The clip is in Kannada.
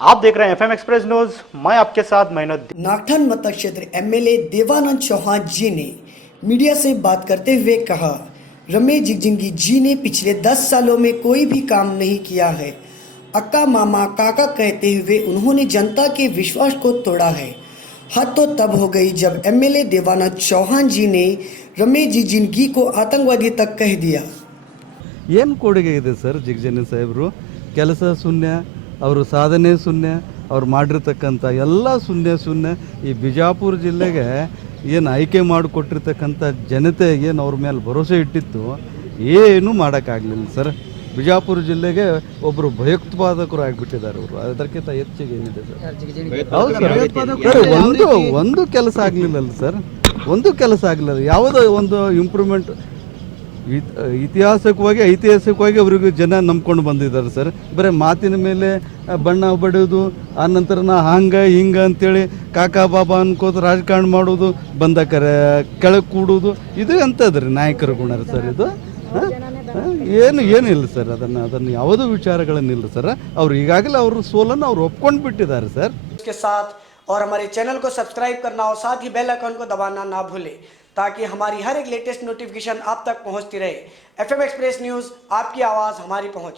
आप देख रहे हैं एफएम एक्सप्रेस न्यूज, मैं आपके साथ मेहनत। नागठान मतक्षेत्र एमएलए देवानंद चौहान जी ने मीडिया से बात करते हुए कहा, रमेश जिगजिंगी जी ने पिछले 10 सालों में कोई भी काम नहीं किया है। अक्का मामा काका कहते हुए उन्होंने जनता के विश्वास को तोड़ा है। हद तो तब हो गई जब एमएलए देवानंद चौहान जी ने रमेश जिगजिंगी को आतंकवादी तक कह दिया। ಏನು ಕೊಡುಗೆ ಇದೆ ಸರ್ ಜಿಗಜಿಣಗಿ ಸಾಹೇಬರು? ಕೆಲಸ ಶೂನ್ಯ, ಅವರು ಸಾಧನೆ ಶೂನ್ಯ, ಅವ್ರು ಮಾಡಿರ್ತಕ್ಕಂಥ ಎಲ್ಲ ಶೂನ್ಯ. ಈ ಬಿಜಾಪುರ ಜಿಲ್ಲೆಗೆ ಏನು ಆಯ್ಕೆ ಮಾಡಿಕೊಟ್ಟಿರ್ತಕ್ಕಂಥ ಜನತೆ ಏನು ಅವ್ರ ಮೇಲೆ ಭರೋಸೆ ಇಟ್ಟಿತ್ತು, ಏನೂ ಮಾಡೋಕ್ಕಾಗಲಿಲ್ಲ ಸರ್. ಬಿಜಾಪುರ ಜಿಲ್ಲೆಗೆ ಒಬ್ಬರು ಭಯೋತ್ಪಾದಕರು ಆಗಿಬಿಟ್ಟಿದ್ದಾರೆ ಅವರು. ಅದಕ್ಕಿಂತ ಹೆಚ್ಚಿಗೆ ಏನಿದೆ ಸರ್? ಹೌದು ಸರ್, ಒಂದು ಕೆಲಸ ಆಗಲಿಲ್ಲಲ್ಲ ಸರ್, ಒಂದು ಕೆಲಸ ಆಗಲಿಲ್ಲ. ಯಾವುದೋ ಒಂದು ಇಂಪ್ರೂವ್ಮೆಂಟ್ ಐತಿಹಾಸಿಕವಾಗಿ ಅವರಿಗೆ ಜನ ನಂಬ್ಕೊಂಡು ಬಂದಿದ್ದಾರೆ ಸರ್. ಬರೀ ಮಾತಿನ ಮೇಲೆ ಬಣ್ಣ ಬಡಿಯೋದು, ಆ ನಂತರ ಹಿಂಗೆ ಅಂತೇಳಿ ಕಾಕಾ ಬಾಬಾ ಅನ್ಕೋತ ರಾಜಕಾರಣ ಮಾಡೋದು, ಬಂದ ಕೆಳಗೆ ಕೂಡೋದು, ಇದು ಎಂಥದ್ರಿ ನಾಯಕರ ಗುಣ ಸರ್ ಇದು? ಏನಿಲ್ಲ ಸರ್, ಅದನ್ನು ಯಾವುದೋ ವಿಚಾರಗಳನ್ನಿಲ್ಲ ಸರ್. ಅವ್ರು ಈಗಾಗಲೇ ಅವ್ರ ಸೋಲನ್ನು ಅವ್ರು ಒಪ್ಕೊಂಡು ಬಿಟ್ಟಿದ್ದಾರೆ ಸರ್. इसके साथ और हमारे चैनल को सब्सक्राइब करना और साथ ही बेल आइकन को दबाना ना भूलें, ताकि हमारी हर एक लेटेस्ट नोटिफिकेशन आप तक पहुंचती रहे। एफएम एक्सप्रेस न्यूज़, आपकी आवाज़ हमारी पहुंच।